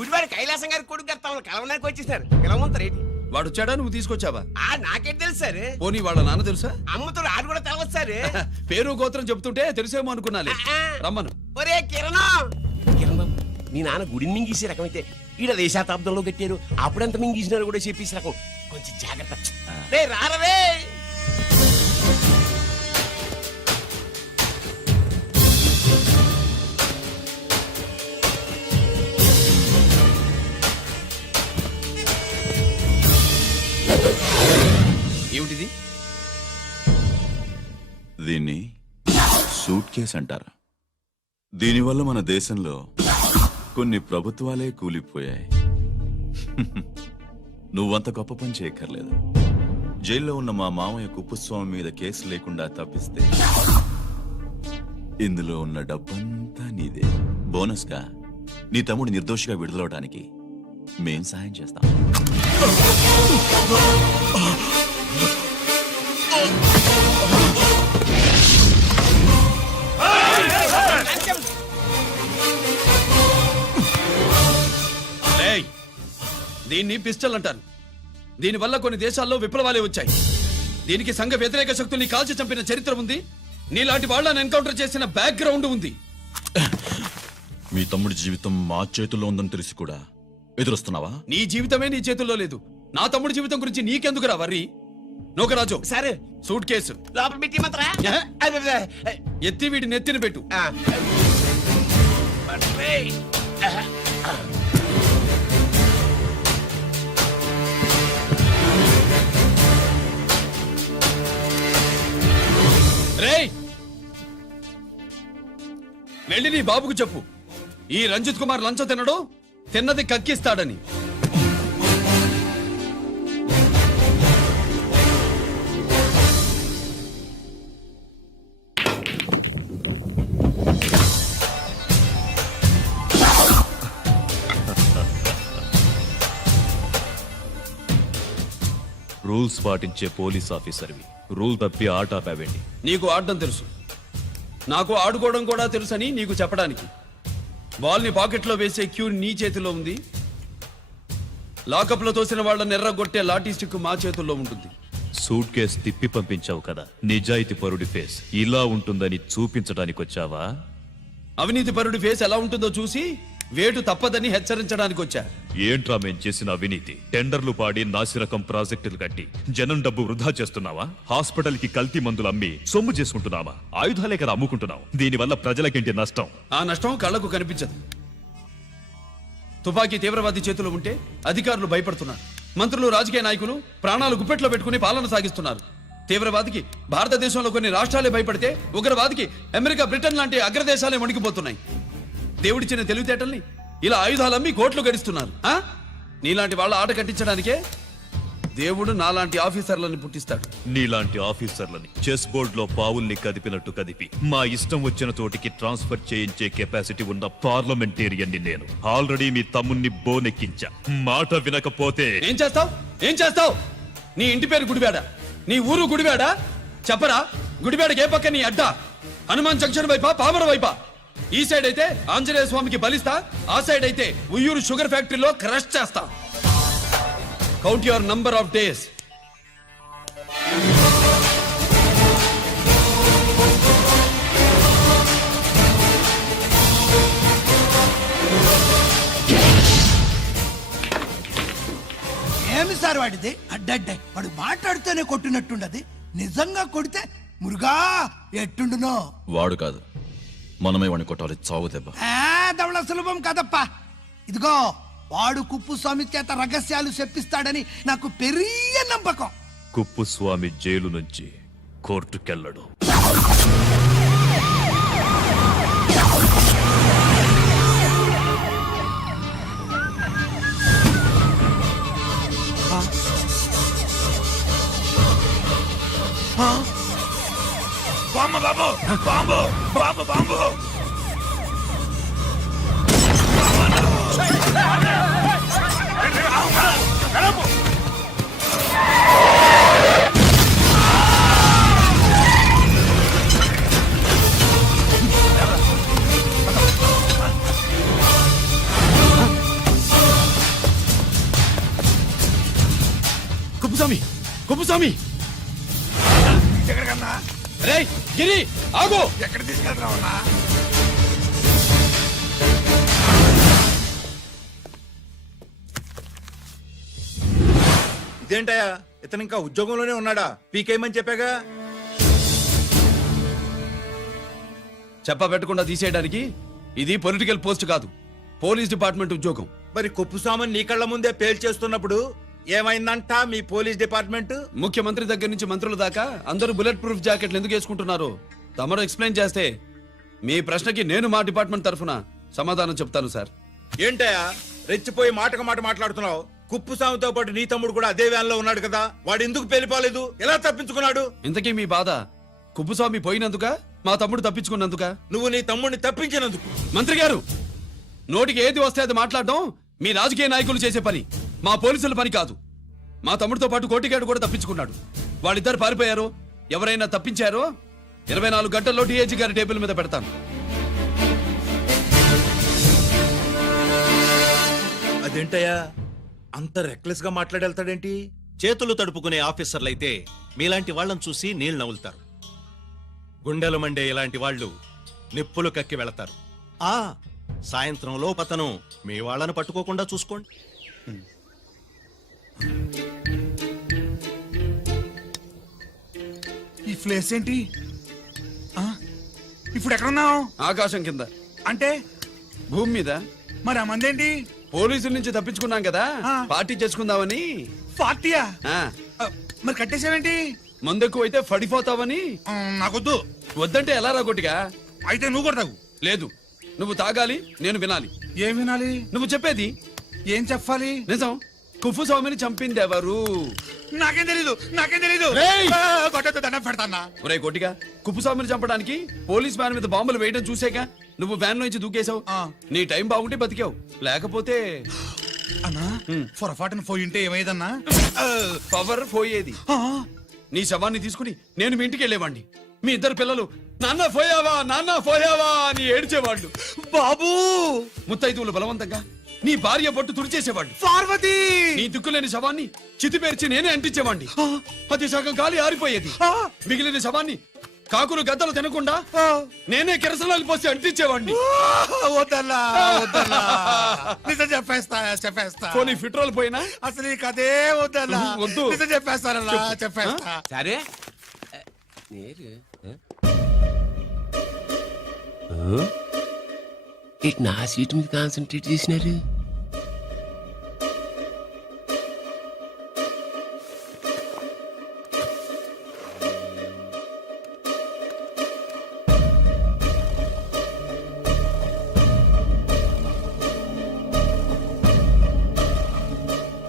గుడివాడి కైలాసం గారి కొడుకు గారు తమను కలవడానికి వచ్చేసారు. పిలవమంటారు ఏంటి? వాడు వచ్చాడా, నువ్వు తీసుకొచ్చావా? నాకేం తెలుసు సార్. పోనీ వాళ్ళ నాన్న తెలుసా? అమ్మతో ఆడు కూడా తెలవచ్చు సార్. పేరు గోత్రం చెప్తుంటే తెలిసేమో అనుకున్నాలే. రమ్మను. ఒరే కిరణం, కిరణ్ బాబు, మీ నాన్న గుడిని మింగేసే రకమైతే ఈడ శతాబ్దంలో కట్టారు. అప్పుడెంత మింగేసినారు కూడా చెప్పేసి రకం. కొంచెం జాగ్రత్త. రే రారవే. ఏమిటిది? దీన్ని సూట్ కేస్ అంటారు. దీనివల్ల మన దేశంలో కొన్ని ప్రభుత్వాలే కూలిపోయాయి. నువ్వంత గొప్ప పని చేయక్కర్లేదు. జైల్లో ఉన్న మా మామయ్య కుప్పస్వామి మీద కేసు లేకుండా తప్పిస్తే ఇందులో ఉన్న డబ్బంతా నీదే. బోనస్ గా నీ తమ్ముడు నిర్దోషిగా విడుదలవడానికి మేం సాయం చేస్తాం. దీన్ని పిస్టల్ అంటారు. దీనివల్ల కొన్ని దేశాల్లో విప్లవాలే వచ్చాయి. దీనికి సంఘ వ్యతిరేక శక్తుల్ని కాల్చి చంపిన చరిత్ర ఉంది. నీలాంటి వాళ్ళని ఎన్కౌంటర్ చేసిన బ్యాక్గ్రౌండ్ ఉంది. మీ తమ్ముడి జీవితం మా చేతుల్లో ఉందని తెలిసి కూడా ఎదురొస్తున్నావా? నీ జీవితమే నీ చేతుల్లో లేదు. నా తమ్ముడి జీవితం గురించి నీకెందుకురా వర్రీ? నోకరాజు సరే, సూట్ కేసు లోపల పెట్టి మాత్రా ఎత్తి వీడి నెత్తిన పెట్టు. రేయ్, వెళ్ళి నీ బాబుకు చెప్పు, ఈ రంజిత్ కుమార్ లంచం తినడు, తిన్నది కక్కిస్తాడని. రూల్స్ పాటించే పోలీస్ ఆఫీసర్వి, రూల్ తప్పి ఆట ఆపావేంటి? నీకు ఆడడం తెలుసు, నాకు ఆడుకోవడం కూడా తెలుసని నీకు చెప్పడానికి. బాల్ ని పాకెట్లో వేసే క్యూ నీ చేతిలో ఉంది. లాకప్ లో తోసిన వాళ్ళని ఎర్రగొట్టే లాఠీ స్టిక్ మా చేతుల్లో ఉంటుంది. సూట్ కేస్ తిప్పి పంపించావు కదా, నిజాయితీ పరుడి ఫేస్ ఇలా ఉంటుందని చూపించడానికి వచ్చావా? అవినీతి పరుడి ఫేస్ ఎలా ఉంటుందో చూసి వేటు తప్పదని హెచ్చరించడానికి వచ్చా. ఏంట్రా మేం చేసిన అవినీతి? టెండర్లు పాడి నాసిరకం ప్రాజెక్టులు కట్టి జనం డబ్బు వృధా చేస్తున్నావా? హాస్పిటల్ కి కల్తీ మందులు అమ్మి సొమ్ము చేసుకుంటున్నావా? ఆయుధాలే కదా అమ్ముకుంటున్నావు. దీనివల్ల ప్రజలకేంటి నష్టం? ఆ నష్టం కళ్లకు కనిపించదు. తుపాకీ తీవ్రవాది చేతిలో ఉంటే అధికారులు భయపడుతున్నారు. మంత్రులు, రాజకీయ నాయకులు ప్రాణాలు గుప్పెట్లో పెట్టుకుని పాలన సాగిస్తున్నారు. తీవ్రవాదికి భారతదేశంలో కొన్ని రాష్ట్రాలే భయపడితే ఉగ్రవాదికి అమెరికా, బ్రిటన్ లాంటి అగ్రదేశాలే వణికిపోతున్నాయి. దేవుడిచ్చిన తెలివితేటల్ని ఇలా ఆయుధాలమ్మి కోట్లు గడిస్తున్నారు. నీలాంటి వాళ్ళ ఆట కట్టించడానికే దేవుడు నాలాంటి ఆఫీసర్లని పుట్టిస్తాడు. నీలాంటి ఆఫీసర్లని చెస్ బోర్డ్ లో పావుల్ని కదిపినట్టు కదిపి మా ఇష్టం వచ్చిన చోటికి ట్రాన్స్ఫర్ చేయించే కెపాసిటీ ఉన్న పార్లమెంటేరియన్ ని నేను. ఆల్రెడీ మీ తమ్ముణ్ణి బోనెక్కించా. మాట వినకపోతే ఏం చేస్తావు? ఏం చేస్తావు? నీ ఇంటి పేరు గుడివాడ, నీ ఊరు గుడివాడ. చెప్పరా, గుడివాడకి ఏ పక్క నీ అడ్డా? హనుమాన్ జంక్షన్ వైపా, పామర వైపా? ఈ సైడ్ అయితే ఆంజనేయ స్వామికి బలిస్తా, ఆ సైడ్ అయితే ఉయ్యూరు షుగర్ ఫ్యాక్టరీలో క్రష్ చేస్తా. Count your number of days. ఏమి సార్ వాడిది? అడ్డడ్డే వాడు మాట్లాడుతూనే కొట్టినట్టుండది. నిజంగా కొడితే మురుగా ఎట్టుండునో. వాడు కాదు, మనమే వాడిని కొట్టాలి. చావు దెబ్బ. దవళ సులభం కదప్పా. ఇదిగో, వాడు కుప్పుస్వామి చేత రహస్యాలు చెప్పిస్తాడని నాకు పెరియ నమ్మకం. కుప్పుస్వామి జైలు నుంచి కోర్టుకెళ్ళడు. Bomb bomb bomb bomb bomb. Kuppaswamy ఎక్కడికన్నా రేయ్ గిరి ఆగు. ఎక్కడ తీసుకెళ్తున్నావు అన్నా? ఇదేంటయ్యా ఇతను ఇంకా ఉద్యోగంలోనే ఉన్నాడా? పీకేయమని చెప్పాగా. చెప్ప పెట్టకుండా తీసేయడానికి ఇది పొలిటికల్ పోస్ట్ కాదు, పోలీస్ డిపార్ట్మెంట్ ఉద్యోగం. మరి కుప్పుస్వామిని నీ కళ్ళ ముందే పేల్చేస్తున్నప్పుడు ఏమైందంట మీ పోలీస్ డిపార్ట్మెంట్? ముఖ్యమంత్రి దగ్గర నుంచి మంత్రుల దాకా అందరూ బుల్లెట్ ప్రూఫ్ జాకెట్లు ఎందుకు వేసుకుంటున్నారు తమరు ఎక్స్ప్లెయిన్ చేస్తే మీ ప్రశ్నకి నేను మా డిపార్ట్మెంట్ తరఫున సమాధానం చెప్తాను సార్. ఏంటయ్యా రెచ్చిపోయి మాటకు మాట మాట్లాడుతున్నావు? కుప్పుస్వామితో పాటు నీ తమ్ముడు కూడా అదే వ్యాన్ లో ఉన్నాడు కదా, వాడు ఎందుకు పేలిపోలేదు? ఎలా తప్పించుకున్నాడు? ఇంతకీ మీ బాధ కుప్పుస్వామి పోయినందుక మా తమ్ముడు తప్పించుకున్నందుక? నువ్వు నీ తమ్ముడిని తప్పించినందుకు. మంత్రి గారు, నోటికి ఏది వస్తే అది మాట్లాడడం మీ రాజకీయ నాయకులు చేసే పని, మా పోలీసుల పని కాదు. మా తమ్ముడితో పాటు కోటిగాడు కూడా తప్పించుకున్నాడు. వాళ్ళిద్దరు పారిపోయారు. ఎవరైనా తప్పించారో 24 గంటల్లో డిఐజీ గారి టేబుల్ మీద పెడతాను. అదేంటయ్యా అంత రెక్లెస్ గా మాట్లాడేళ్తాడేంటి? చేతులు తడుపుకునే ఆఫీసర్లైతే మీలాంటి వాళ్ళని చూసి నీళ్లు నవ్వులుతారు. గుండెలు మండే ఇలాంటి వాళ్ళు నిప్పులు కక్కి వెళతారు. సాయంత్రం లోపతను మీ వాళ్ళను పట్టుకోకుండా చూసుకోండి. ఈ ప్లేస్ ఏంటి? ఆ? ఇప్పుడు ఎక్కడున్నావు? ఆకాశం కింద అంటే భూమి మీద. మరి ఆ మందేంటి? పోలీసుల నుంచి తప్పించుకున్నాం కదా, ఆ. పార్టీ చేసుకుందామని. పార్టీయా? ఆ, ఆ, మరి కట్టేసావేంటి? మందెక్కువ అయితే పడిపోతావని. నాకొద్దు. వద్దంటే ఎలా రాగొట్టిగా? అయితే నువ్వు కూడా తాగు. లేదు, నువ్వు తాగాలి, నేను వినాలి. ఏం వినాలి? నువ్వు చెప్పేది ఏం చెప్పాలి? నిజం. కుఫు స్వామిని చంపింది ఎవరు? నాకేం తెలీదు, నాకేం తెలీదు. రేయ్! కొట్టద్దు, దండం పెడతానా? ఒరే కోటిగా, కుప్పు స్వామిని చంపడానికి పోలీస్ వ్యాన్ మీద బాంబులు వేయడం చూసాక నువ్వు వ్యాన్ నుంచి దూకేశావు. ఆ. నీ టైం బాగుంటే బతికావు, లేకపోతే అన్నా పొరపాటున పోయి ఉంటే ఏమైందన్నా? పవర్ పోయేది. నీ శవాన్ని తీసుకుని నేను మీ ఇంటికి వెళ్ళేవాడిని. మీ ఇద్దరు పిల్లలు నాన్న పోయావా, నాన్న పోయావా అని ఏడ్చేవాళ్ళు. బాబూ, ముత్తైదువులు బలవంతంగా నీ భార్య పట్టు తుడిచేసేవాళ్ళు. పార్వతి, నీ దిక్కులేని శవాన్ని చితిపేర్చి నేనే అంటించేవాడిని. అది సగం గాలి ఆరిపోయేది. మిగిలిన శవాన్ని కాకులు గద్దలు తినకుండా నేనే కిరసనాలు పోసి అంటించేవాడిని. వద్దన్నా, వద్దన్నా. నిజం చెప్పేస్తా, చెప్పేస్తా. పోనీ ఫిట్రోల్ పోయినా అసలు ఈ కథే వద్దన్నా. వద్దు. నిజం చెప్పేస్తానన్నా, చెప్పేస్తా. సరే నేరు ఇటు నా సీట్ మీద కాన్సన్ట్రేట్ చేసినారు.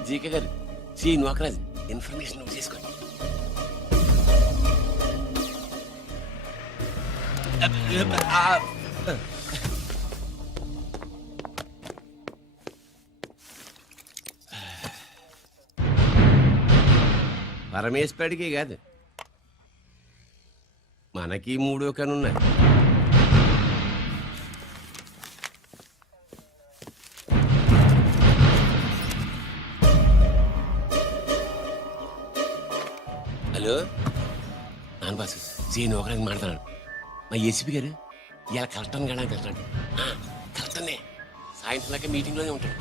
జీకే గారు, సి నోకరాజ్ ఇన్ఫర్మేషన్ నోట్ చేసుకోండి. పరమేశ్వరుడికి కాదు, మనకి 3 కనున్నాయి. హలో నాన్న బాసు, సీన్ ఒకరికి మాట్లాడుతున్నాడు. మా ఏసీపీ గారు ఇలా కలెక్టర్ని వెళ్ళడానికి వెళ్తాడు. కలెక్టర్నే సాయంత్రం దాకా మీటింగ్లోనే ఉంటాడు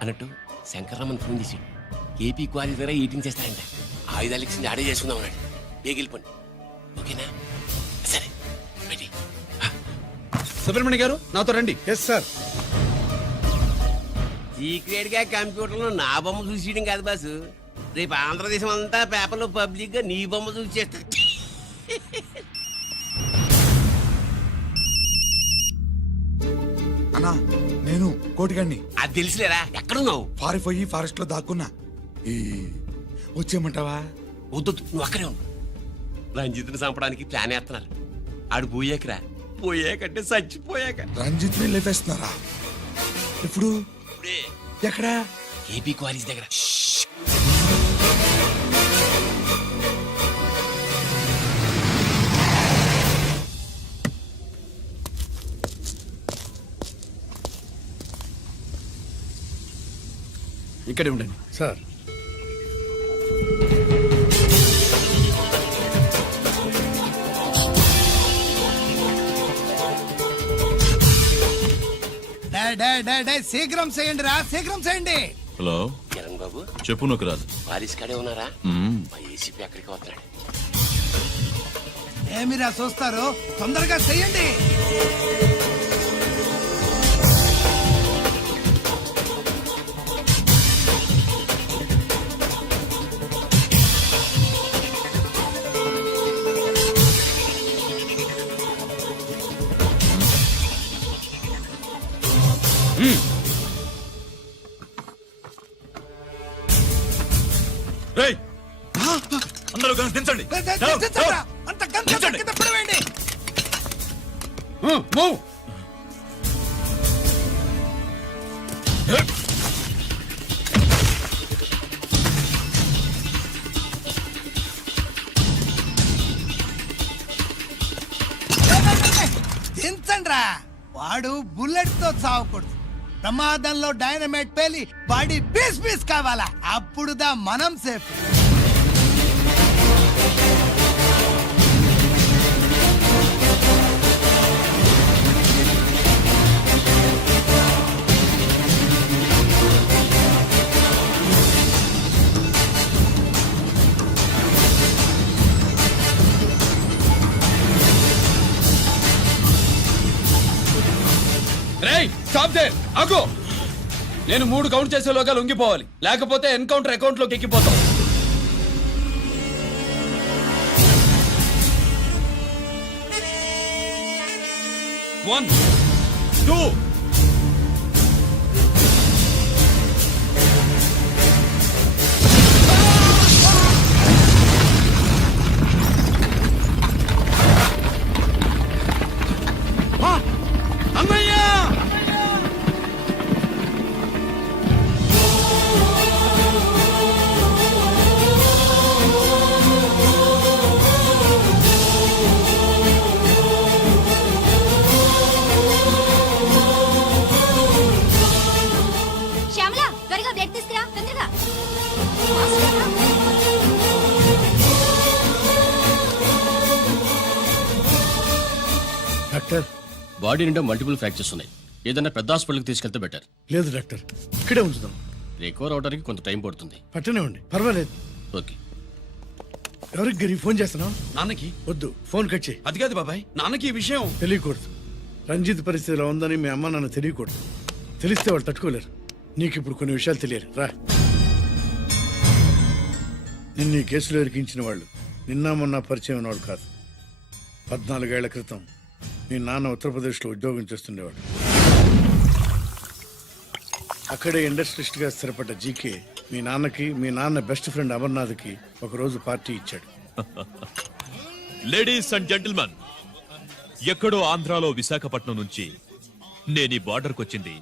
అన్నట్టు. శంకర్రామన్ ఫోన్ చేసి ఏపీ క్వారీ దగ్గర ఈటింగ్ చేస్తారంట. ఆయుధాలు ఇచ్చింది ఆడే చేసుకుందాం అన్నాడు. బేగిలిపోండి, ఓకేనా? సరే బయటి. సుబ్రహ్మణ్య గారు నాతో రండి. Yes sir. సీక్రెట్ గా కంప్యూటర్లో నా బొమ్మ చూసేయడం కాదు బాసు, రేపు ఆంధ్రదేశం అంతా పేపర్లో పబ్లిక్ గా నీ బొమ్మ చూసేస్తా. అన్నా, నేను కోటిగాడిని. అది తెలుసులేరా, ఎక్కడున్నావు? పారిపోయి ఫారెస్ట్ లో దాక్కున్నా. వచ్చేయమంటావా? వద్దు, నువ్వు అక్కడే ఉండు. రంజిత్ని చంపడానికి ప్లాన్ వేస్తున్నారు. ఆడు పోయాకరా, పోయాకంటే చచ్చిపోయాక. రంజిత్ ని లేపేస్తున్నారా? ఇప్పుడు ఇప్పుడే ఎక్కడా? ఏపీ క్వారీస్ దగ్గర. ఇక్కడే ఉండండి సార్. శీఘ్రం చేయండి రా, శీఘ్రం చేయండి. హలో కిరణ్ బాబు చెప్పు నొకరాజు. వారిస్ కాడే ఉన్నారా? మా ఏసీపీ ఎక్కడికి వస్తున్నాడు? ఏమిరా చూస్తారు, తొందరగా చెయ్యండి. రేయ్, అందరూ కలిసి దించండి. దించండిరా, అంత గంట కింద పడవేయండి. మూవ్. దించండిరా. వాడు బుల్లెట్ తో చావకూడదు, ప్రమాదంలో డైనమైట్ పేలి బాడీ పీస్ పీస్ కావాలా, అప్పుడుదా మనం సేఫ్. రేయ్ స్టాప్ దే, ఆగు. నేను 3 కౌంట్ చేసేలోగా లొంగిపోవాలి, లేకపోతే ఎన్కౌంటర్ అకౌంట్ లోకి ఎక్కిపోతాం. 1 2 అన్నయ్య. శ్యామల, త్వరగా బ్లడ్ తీసుకురా, తొందరగా. డాక్టర్, బాడీ నిండా మల్టిపుల్ ఫ్రాక్చర్స్ ఉన్నాయి. ఏదైనా పెద్ద హాస్పిటల్కి తీసుకెళ్తే బెటర్. లేదు డాక్టర్, ఇక్కడే ఉంచుదాం. రికవర్ అవడానికి కొంత టైం పడుతుంది. పట్టనే ఉండి పర్వాలేదు. ఓకే. ఎవరికి గిరి ఫోన్ చేస్తున్నావు? నాన్నకి. వద్దు, ఫోన్ కట్ చేయి. అది కాదు బాబాయ్, నాన్నకి ఈ విషయం తెలియకూడదు. రంజిత్ పరిస్థితిలో ఉందని మీ అమ్మ నాన్న తెలియకూడదు. తెలిస్తే వాళ్ళు తట్టుకోలేరు. నీకు ఇప్పుడు కొన్ని విషయాలు తెలియాలి. రా. నిన్ను ఈ కేసులో ఇరికించిన వాళ్ళు నిన్న మొన్న పరిచయం ఉన్నవాళ్ళు కాదు. 14 ఏళ్ల క్రితం మీ నాన్న ఉత్తరప్రదేశ్లో ఉద్యోగం చేస్తుండేవాడు. అక్కడే ఇండస్ట్రియలిస్ట్గా స్థిరపడ్డ జీకే మీ నాన్నకి, మీ నాన్న బెస్ట్ ఫ్రెండ్ అమర్నాథ్కి ఒకరోజు పార్టీ ఇచ్చాడు. లేడీస్ అండ్ జెంటిల్మెన్, ఎక్కడో ఆంధ్రాలో విశాఖపట్నం నుంచి నేను ఈ బార్డర్కి వచ్చింది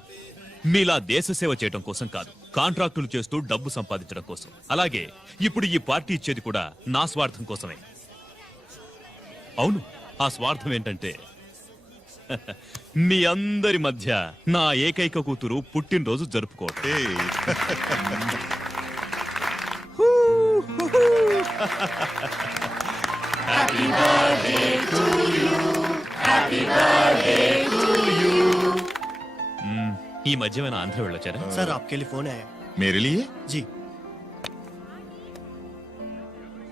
మీలా దేశ సేవ చేయడం కోసం కాదు, కాంట్రాక్టులు చేస్తూ డబ్బు సంపాదించడం కోసం. అలాగే ఇప్పుడు ఈ పార్టీ ఇచ్చేది కూడా నా స్వార్థం కోసమే. అవును, ఆ స్వార్థం ఏంటంటే మీ అందరి మధ్య నా ఏకైక కూతురు పుట్టినరోజు జరుపుకోవటం. ఈ మధ్యమైన ఆంధ్ర వెళ్ళొచ్చారా? సార్ आपके लिए फोन आया. मेरे लिए? जी.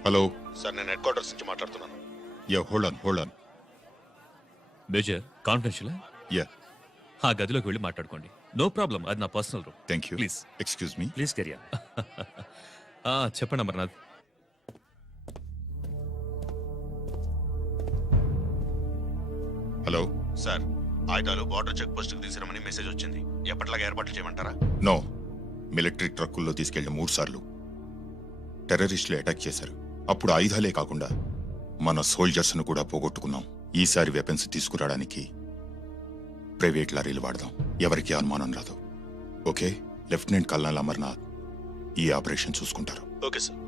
హలో సార్, నేను హెడ్ క్వార్టర్స్ నుంచి మాట్లాడుతున్నాను. Yeah, hold on. Major, confidential. Yeah, ఆ గదిలోకి వెళ్ళి మాట్లాడుకోండి. నో ప్రాబ్లం, అది నా personal room. Thank you. Please excuse me. Please కెరియా. చెప్పండి అమర్నాథ్. హలో సార్, ఆయుధాలు బార్డర్ చెక్ పోస్ట్ కి తీసుకురమని మెసేజ్ వచ్చింది. ఎప్పటిలాగా ఏర్పాట్లు చేయమంటారా? నో, మిలిటరీ ట్రక్కుల్లో తీసుకెళ్లిన 3 సార్లు టెర్రరిస్టులు అటాక్ చేశారు. అప్పుడు ఆయుధాలే కాకుండా మన సోల్జర్స్ ను కూడా పోగొట్టుకున్నాం. ఈసారి వెపన్స్ తీసుకురావడానికి ప్రైవేట్ లారీలు వాడదాం. ఎవరికి అనుమానం రాదు. ఓకే? లెఫ్టినెంట్ కల్నల్ అమర్నాథ్ ఈ ఆపరేషన్ చూసుకుంటారు. Okay sir.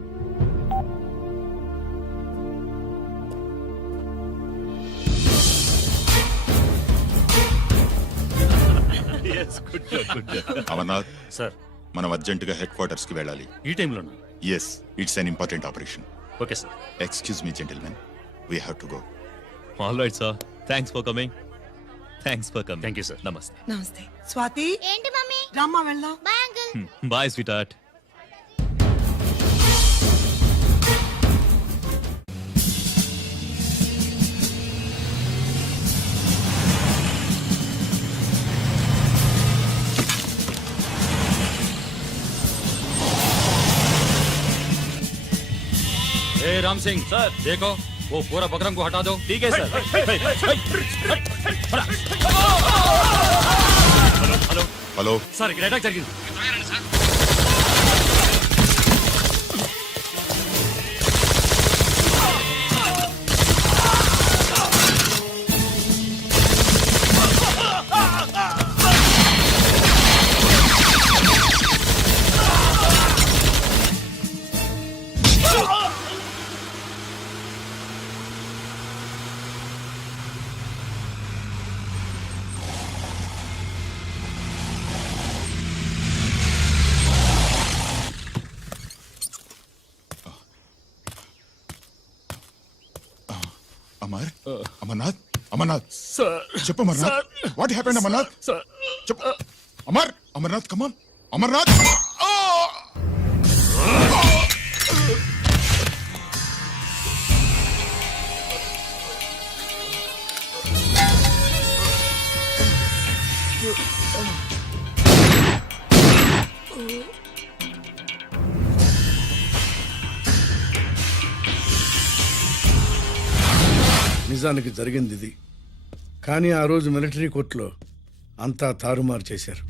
అమర్నాథ్ సార్, మనం అర్జెంటుగా హెడ్ క్వార్టర్స్ కి వెళ్ళాలి. ఈ టైంలోనా? Yes, it's an important operation. Okay sir. Excuse me gentlemen, we have to go. All right sir, thanks for coming. Thanks for coming. Thank you sir. Namaste. Namaste Swathi. ఏంటి mummy రమ్మా వెళ్దాం. Bye uncle. Bye sweetheart. Ram Singh sir देखो वो पूरा बकरम को हटा दो. ठीक है सर. హలో सर ఇక్కడ అటాక్ జరిగింది. అమర్ అమర్నాథ్ అమర్నాథ్ చెప్పు అమర్నాథ్ వాట్ హ్యాపెండ్ అమర్నాథ్ చెప్పు అమర్ అమర్నాథ్ కమాన్ అమర్నాథ్ నిజానికి జరిగింది ఇది. కానీ ఆ రోజు మిలిటరీ కోర్టులో అంతా తారుమారు చేశారు.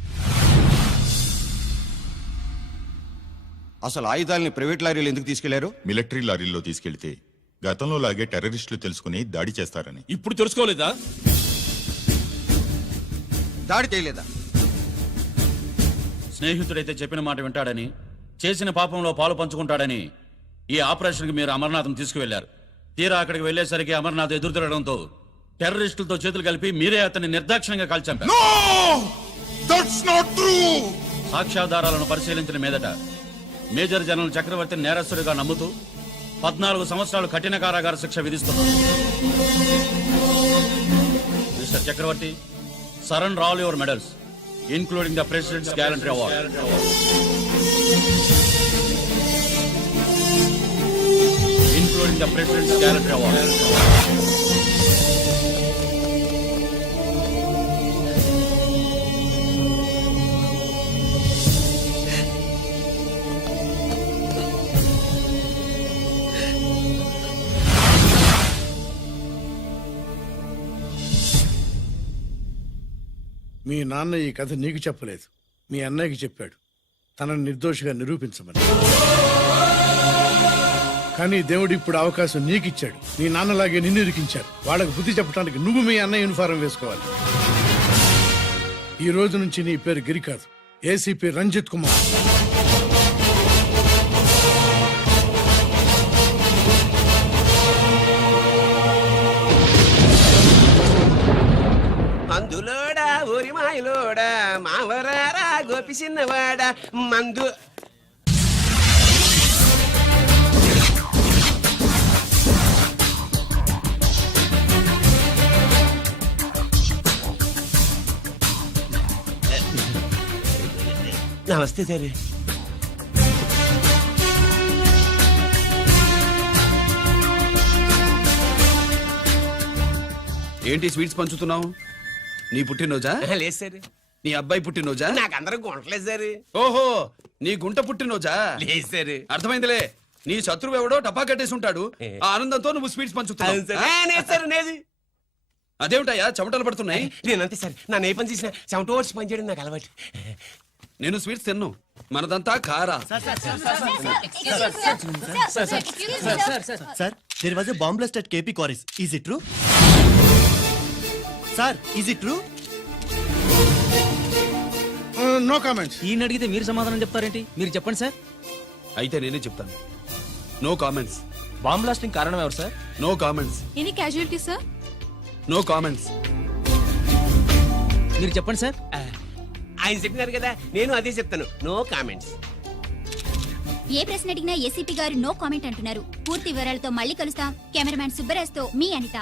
అసలు ఆయుధాలని ప్రైవేట్ లారీలు ఎందుకు తీసుకెళ్లారు? మిలిటరీ లారీల్లో తీసుకెళ్తే గతంలో లాగే టెర్రరిస్టులు తెలుసుకుని దాడి చేస్తారని. ఇప్పుడు తెలుసుకోలేదా? దాడి చేయలేదా? స్నేహితుడైతే చెప్పిన మాట వింటాడని, చేసిన పాపంలో పాలు పంచుకుంటాడని ఈ ఆపరేషన్కి మీరు అమర్నాథ్ను తీసుకువెళ్లారు. తీరా అక్కడికి వెళ్లేసరికి అమర్నాథ్ ఎదురు తిరగడంతో టెర్రరిస్టులతో చేతులు కలిపి మీరే అతన్ని నిర్దాక్షిణ్యంగా కాల్చంపారు. No! That's not true! సాక్ష్యాధారాలను పరిశీలించిన మీదట మేజర్ జనరల్ చక్రవర్తిని నేరస్తుడిగా నమ్ముతూ 14 సంవత్సరాలు కఠిన కారాగార శిక్ష విధిస్తున్నారు. Mister Chakravarthi, surrender all your medals including the president's gallantry award. Including the President's Gallantry Award. మీ నాన్న ఈ కథ నీకు చెప్పలేదు, మీ అన్నయ్యకి చెప్పాడు, తనని నిర్దోషిగా నిరూపించమని. కానీ దేవుడు ఇప్పుడు అవకాశం నీకు ఇచ్చాడు. నీ నాన్నలాగే నిన్ను ఇరికించారు. వాళ్ళకు బుద్ధి చెప్పడానికి నువ్వు మీ అన్నయ్య యూనిఫారం వేసుకోవాలి. ఈ రోజు నుంచి నీ పేరు గిరి కాదు, ఏసీపీ రంజిత్ కుమార్. మందులోడా ఊరి మాయలోడా మావరారా గోపి చిన్నవాడా మందు. నమస్తే సార్. ఏంటి స్వీట్స్ పంచుతున్నావు? నీ పుట్టినరోజా? లేదు సార్. నీ అబ్బాయి పుట్టినరోజా? నాకు అందరూ గుంటలేదు సార్. ఓహో, నీ గుంట పుట్టినరోజా? లేదు సార్. అర్థమైందిలే. నీ శత్రువు ఎవడో టపా కట్టేసి ఉంటాడు. ఆ ఆనందంతో నువ్వు స్వీట్స్ పంచుతున్నావు. అదేమిటయ్యా చెమటలు పడుతున్నాయి? నేనంతే సార్. నన్ను ఏ పని చేసినా చెమట ఓడ్చి పని చేయడం నాకు అలవాటు. నేను స్వీట్స్ తిన్ను, మనదంతా కారా. Sir, there was a bomb blast at KP quarries. Is it true? Sir, is it true? No comments. ఈయన అడిగితే మీరు సమాధానం చెప్తారేంటి? మీరు చెప్పండి సార్. అయితే నేనే చెప్తాను. No comments. బాంబ్ బ్లాస్టింగ్ కారణం ఎవరు sir? No comments. Any casualty sir? No comments. మీరు చెప్పండి సార్. ఆయన చెప్పినారు కదా, నేను అదే చెప్తాను. No comments. ఏ ప్రశ్న అడిగినా ఏసీపీ గారు నో కామెంట్ అంటున్నారు. పూర్తి వివరాలతో మళ్ళీ కలుస్తాం. కెమెరామ్యాన్ సుబ్బరాజ్తో మీ అనిత.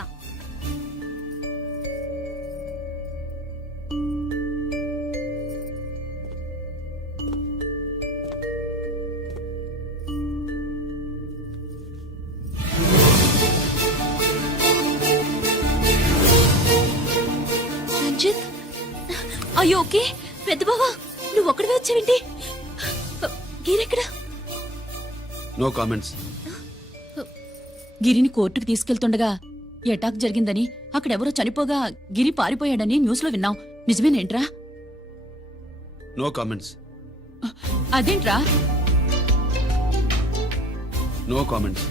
అయ్యో ఓకే పెద్ద బావా నువ్వు ఒక్కడివే వచ్చావేంటి గిరెక్కడా నో కామెంట్స్. గిరిని కోర్టుకు తీసుకెళ్తుండగా ఎటాక్ జరిగిందని అక్కడెవరో చనిపోగా గిరి పారిపోయాడని న్యూస్ లో విన్నాం నిజమేనేంట్రా? No comments. అదేంట్రా? No comments.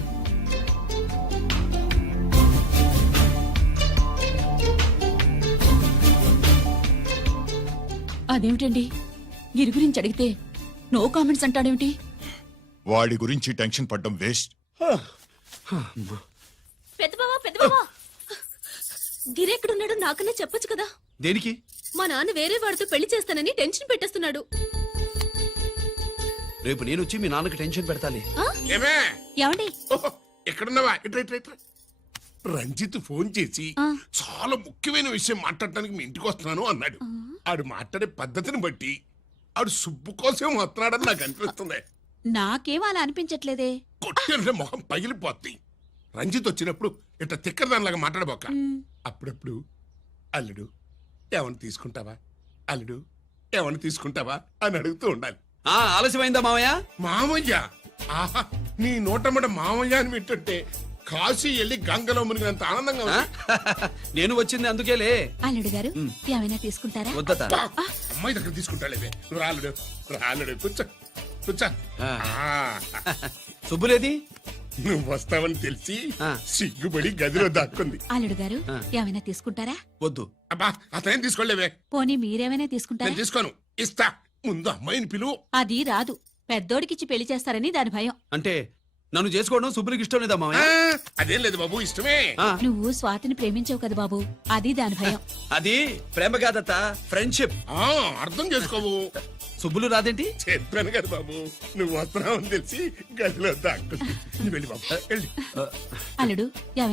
అదేమిటండి గిరి గురించి అడిగితే నో కామెంట్స్ అంటాడేమిటి? వాడి గురించి టెన్షన్ పడ్డం వేస్ట్. పెద్ద బావా గిరి ఎక్కడున్నాడో నాకన్నా చెప్పొచ్చు కదా. దేనికి? మా నాన్న వేరే వాడితో పెళ్లి చేస్తానని టెన్షన్ పెట్టేస్తున్నాడు. రేపు నేను వచ్చి మీ నాన్నకి టెన్షన్ పెడతాలి. ఏమే ఏమండి ఎక్కడున్నావా? ఇట్రా ఇట్రా ఇట్రా. రంజిత్ ఫోన్ చేసి ఆ. చాలా ముఖ్యమైన విషయం మాట్లాడటానికి మీ ఇంటికి వస్తున్నాను అన్నాడు. ఆడు మాట్లాడే పద్ధతిని బట్టి ఆడు సుబ్బు కోసం వస్తున్నాడని నాకు అనిపిస్తుంది. నాకేం అలా అనిపించట్లేదే. కొట్టిన మొహం పగిలిపోద్ది. రంజిత్ వచ్చినప్పుడు ఇట్లా తిక్కరదానిలాగా మాట్లాడబోక. అప్పుడప్పుడు అల్లుడు ఏమన్నా తీసుకుంటావా, అల్లుడు ఏమన్నా తీసుకుంటావా అని అడుగుతూ ఉండాలి. ఆలస్యమైందా మామయ్య? మామయ్య, ఆహా, నీ నోటమ్మట మామయ్య అని వింటుంటే కాశీ వెళ్ళి గంగలో మునిగినంత ఆనందంగా ఉంది. నేను వచ్చింది అందుకేలే. అల్లుడు గారు ఏమైనా తీసుకుంటారా? వద్దత. అబ్బా, అమ్మాయి దగ్గర తీసుకుంటాలేవే. నువ్వు రాలుడు రాలుడు కూర్చో కూర్చో. సుబ్బులేది? నువ్వు వస్తావని తెలిసి ఆ. సిగ్గుపడి గదిలో దాక్కుంది. అల్లుడు గారు ఏమైనా తీసుకుంటారా? వద్దు. అబ్బా అతనేం తీసుకోలేవే. పోనీ మీరేమైనా తీసుకుంటారా? నేను తీసుకోను, ఇస్తా. ముందు అమ్మాయిని పిలువు. అది రాదు. పెద్దోడికిచ్చి పెళ్లి చేస్తారని దాని భయం. అంటే నన్ను చేసుకోవడం సుబ్బులకి ఇష్టం లేదా ఆ, మామయ్య? అదేం లేదు బాబు, ఇష్టమే. ఆ, నువ్వు స్వాతిని ప్రేమించావు కదా బాబు, అది దాని భయం. అది ప్రేమ కాదత్త, ఫ్రెండ్షిప్. ఆ, అర్థం చేసుకోవు. సుబ్బులు రాదేంటి? చెప్పాను కదా బాబు, నువ్వు వస్తున్నావని తెలిసి గదిలో దాక్కుంది. నువ్వు వెళ్ళి బాబు వెళ్ళి. అల్లుడు ఏమైనా